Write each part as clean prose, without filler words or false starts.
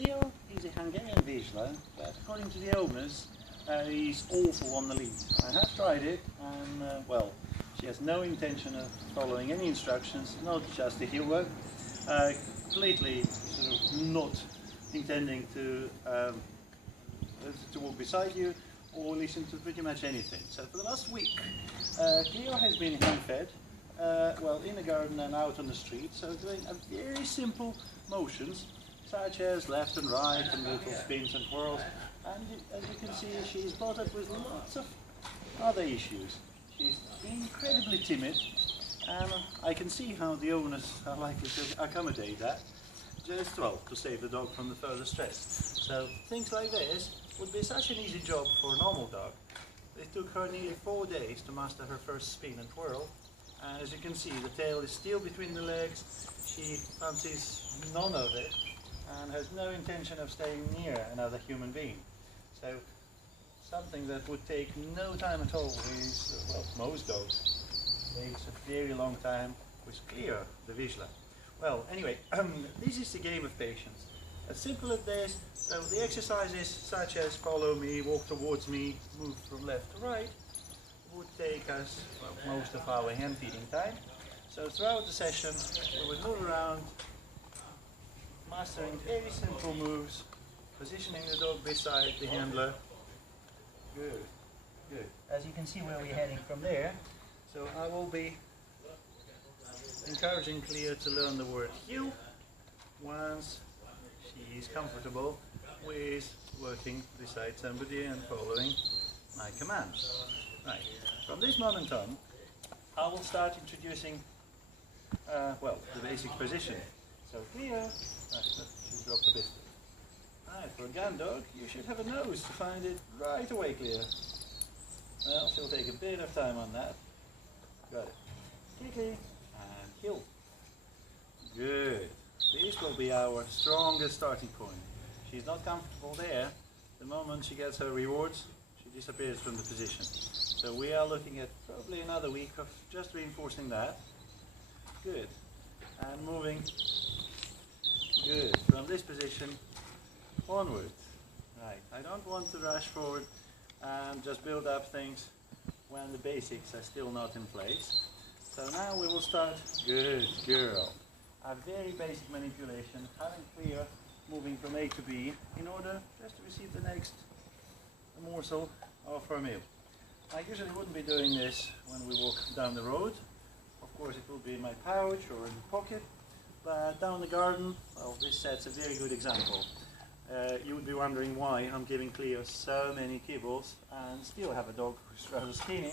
Cleo is a Hungarian Vizsla, but according to the owners, he's awful on the lead. I have tried it, and well, she has no intention of following any instructions, not just the heel work, completely sort of not intending to walk beside you or listen to pretty much anything. So for the last week, Cleo has been hand-fed, well, in the garden and out on the street, so doing a very simple motions, such as left and right and little spins and twirls. And as you can see, she's bothered with lots of other issues. She's incredibly timid, and I can see how the owners are likely to accommodate that, just, well, to save the dog from the further stress. So things like this would be such an easy job for a normal dog. It took her nearly 4 days to master her first spin and twirl. And as you can see, the tail is still between the legs. She fancies none of it and has no intention of staying near another human being. So something that would take no time at all is, well, most dogs takes a very long time with Cleo, the Vizsla. Well, anyway, this is the game of patience. As simple as this, so the exercises such as follow me, walk towards me, move from left to right, would take us, well, most of our hand feeding time. So throughout the session, we would move around, mastering very simple moves, positioning the dog beside the handler. Good, good. As you can see where we're heading from there, so I will be encouraging Cleo to learn the word heel once she is comfortable with working beside somebody and following my commands. Right, from this moment on, I will start introducing, well, the basic position. So Cleo, she dropped a biscuit. Right, for a gun dog, you should have a nose to find it right away, Cleo. Well, she'll take a bit of time on that. Got it. Kiki, and heel. Good. This will be our strongest starting point. She's not comfortable there. The moment she gets her rewards, she disappears from the position. So we are looking at probably another week of just reinforcing that. Good. And moving. Good. From this position onward. Right. I don't want to rush forward and just build up things when the basics are still not in place. So now we will start. Good girl. A very basic manipulation, having Cleo moving from A to B in order just to receive the next morsel of her meal. I usually wouldn't be doing this when we walk down the road. Of course it will be in my pouch or in the pocket, but down the garden, well, this sets a very good example. You would be wondering why I'm giving Cleo so many kibbles and still have a dog who's rather skinny.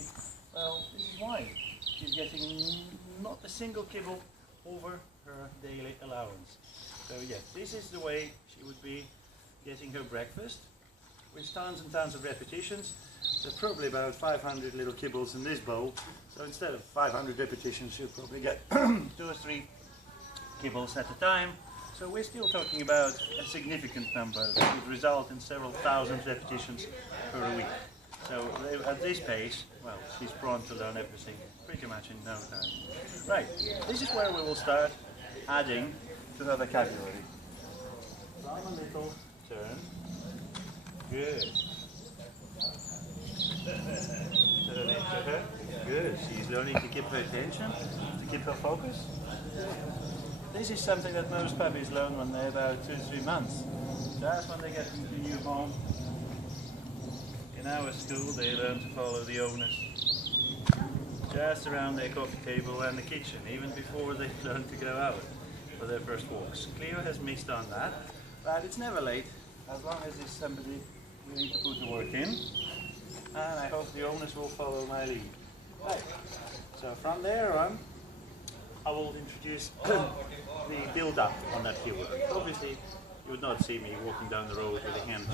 Well, this is why. She's getting not a single kibble over her daily allowance. So yes, this is the way she would be getting her breakfast, with tons and tons of repetitions. So probably about 500 little kibbles in this bowl. So instead of 500 repetitions, she'll probably get 2 or 3 kibbles at a time. So we're still talking about a significant number that would result in several thousand repetitions per week. So at this pace, well, she's prone to learn everything pretty much in no time. Right, this is where we will start adding to her vocabulary. From a little turn. Good. Turn into her. Good. She's learning to keep her attention, to keep her focus. This is something that most puppies learn when they're about 2 to 3 months. That's when they get into a new home. In our school, they learn to follow the owners just around their coffee table and the kitchen, even before they learn to go out for their first walks. Cleo has missed on that, but it's never late, as long as there's somebody willing to put the work in. And I hope the owners will follow my lead. Right, so from there on, I will introduce the build-up on that heel work. Obviously, you would not see me walking down the road with a hand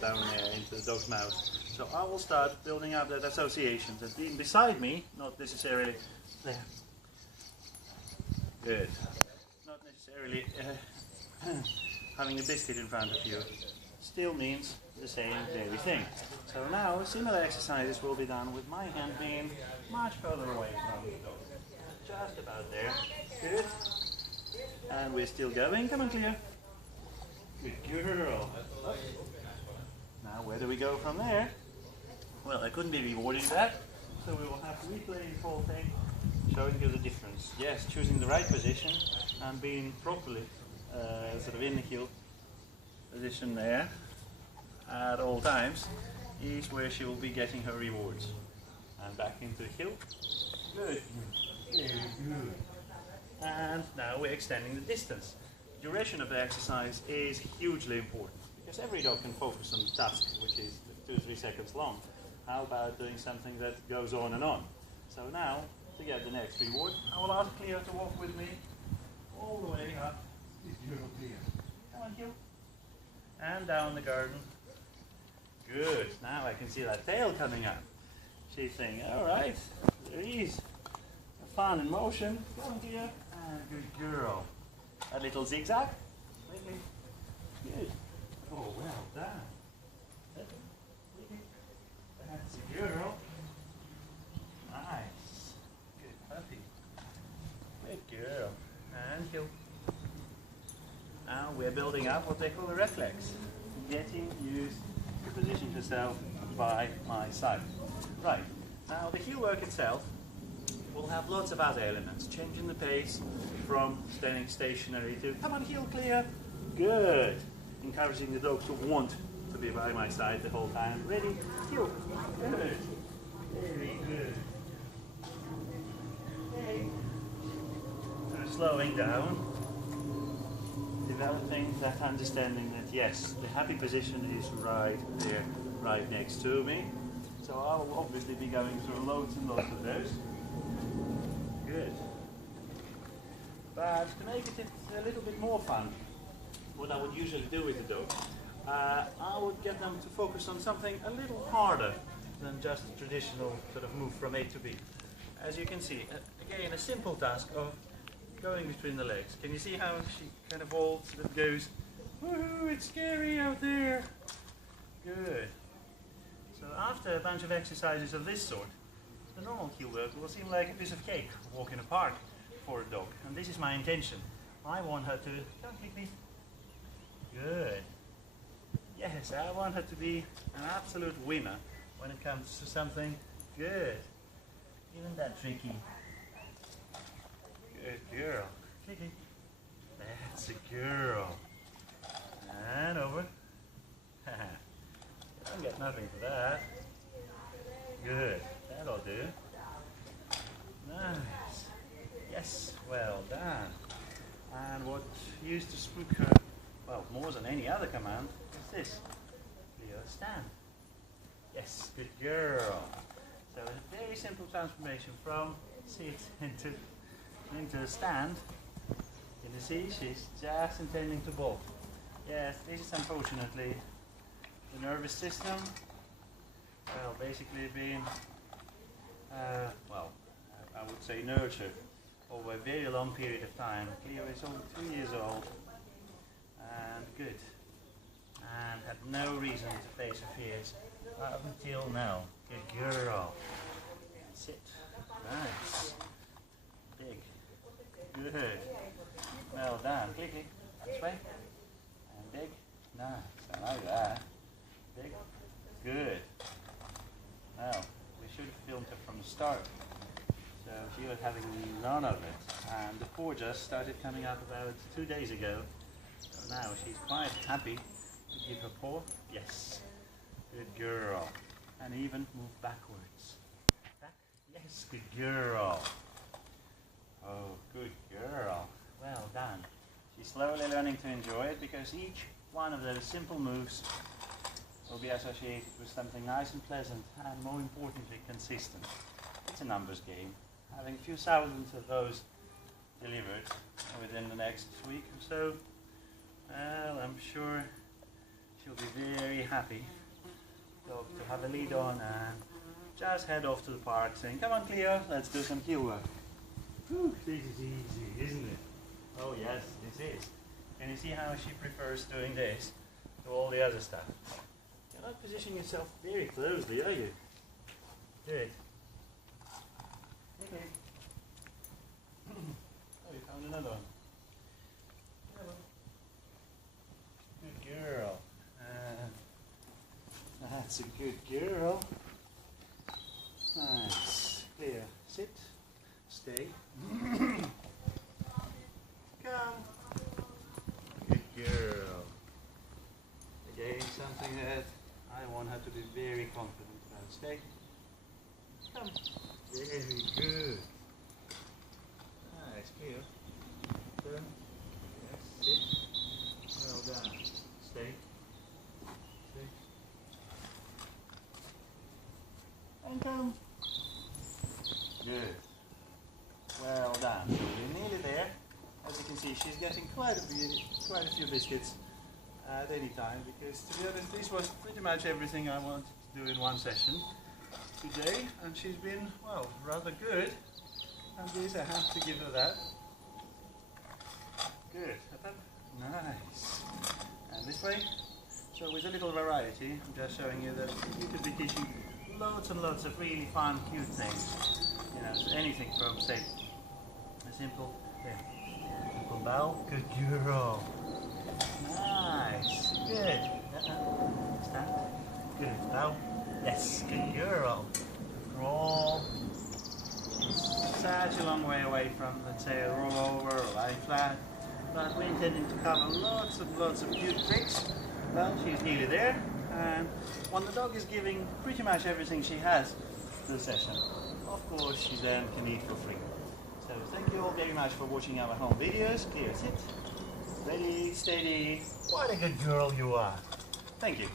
down into the dog's mouth. So I will start building up that association, that being beside me, not necessarily there. Good. Not necessarily having a biscuit in front of you still means the same very thing. So now similar exercises will be done with my hand being much further away from the dog. Just about there. Good. And we're still going. Come on, Cleo. Good girl. Now where do we go from there? Well, I couldn't be rewarding that, so we will have to replay the whole thing, showing you the difference. Yes, choosing the right position and being properly sort of in the heel position there at all times is where she will be getting her rewards. And back into the heel. Good. Very good. And now we're extending the distance. The duration of the exercise is hugely important because every dog can focus on the task, which is 2-3 seconds long. How about doing something that goes on and on? So now, to get the next reward, I will ask Cleo to walk with me all the way up. Come on, Cleo. And down the garden. Good. Now I can see that tail coming up. She's saying, alright, there is a fun in motion. Come on, Cleo. And good girl. A little zigzag. Good. Oh, well done. That's a girl. Nice. Good puppy. Good girl. And heel. Now we're building up what they call a reflex. Getting used to position yourself by my side. Right. Now the heel work itself will have lots of other elements. Changing the pace from standing stationary to, come on heel, Cleo. Good. Encouraging the dog to want to be by my side the whole time. Ready? Heel. Good. Very good. Okay. So slowing down. Developing that understanding that yes, the happy position is right there, right next to me. So I will obviously be going through loads and lots of those. Good. But to make it a little bit more fun, what I would usually do with the dog, I would get them to focus on something a little harder than just a traditional sort of move from A to B. As you can see, again, a simple task of going between the legs. Can you see how she kind of holds and goes, woohoo, it's scary out there. Good. So after a bunch of exercises of this sort, the normal heel work will seem like a piece of cake, a walk in a park for a dog. And this is my intention. I want her to, don't kick me. Good. Yes, I want her to be an absolute winner when it comes to something good. Isn't that tricky? Good girl. Clicky. That's a girl. And over. You don't get nothing for that. Good. That'll do. Nice. Yes, well done. And what used to spook her, well, more than any other command, is this. Cleo, stand. Yes, good girl. So a very simple transformation from sit into a stand. Can you see? She's just intending to bolt. Yes, this is unfortunately the nervous system. Well, basically being, well, I would say nurtured over a very long period of time. Cleo is only 2 years old and good, and had no reason to face her fears up until now. Good girl. Sit. Nice. Big. Good. Well done. Clicky. This way. And big. Nice. I like that. Big. Good. Now, we should have filmed her from the start. So she was having none of it. And the paw just started coming up about 2 days ago. So now she's quite happy to give her paw. Yes. Good girl. And even move backwards. Back. Yes, good girl. Oh, good girl. Well done. She's slowly learning to enjoy it because each one of those simple moves will be associated with something nice and pleasant and, more importantly, consistent. It's a numbers game. Having a few thousands of those delivered within the next week or so, well, I'm sure she'll be very happy to have a lead on and just head off to the park saying, come on Cleo, let's do some heel work. Whew, this is easy, isn't it? Oh yes, this is. Can you see how she prefers doing this to all the other stuff? You're not positioning yourself very closely, are you? Good. Okay. Oh, you found another one. Good That's a good girl. Nice. Clear. Sit. Stay. Come. Good girl. Again, something that I want her to be very confident about. Stay. Come. Very good. Nice. Clear. Turn. Yes. Sit. Well done. Stay. Stay. And come. Good. Well done. We're nearly there. As you can see, she's getting quite a few biscuits at any time, because to be honest, this was pretty much everything I wanted to do in one session today, and she's been, well, rather good. And this, I have to give her that. Good. Nice. And this way. So with a little variety, I'm just showing you that you could be teaching loads and loads of really fun, cute things. You know, so anything from, say, a simple, simple bow. Good girl. Nice. Good. Stand. Good. Bow. Yes. Good girl. Roll. Such a long way away from, let's say, a roll over or lie flat. But we're intending to cover lots of cute tricks. Well, she's nearly there. And when the dog is giving pretty much everything she has to the session, of course she then can eat for free. So thank you all very much for watching our home videos. Clear, sit. Ready, steady. What a good girl you are. Thank you.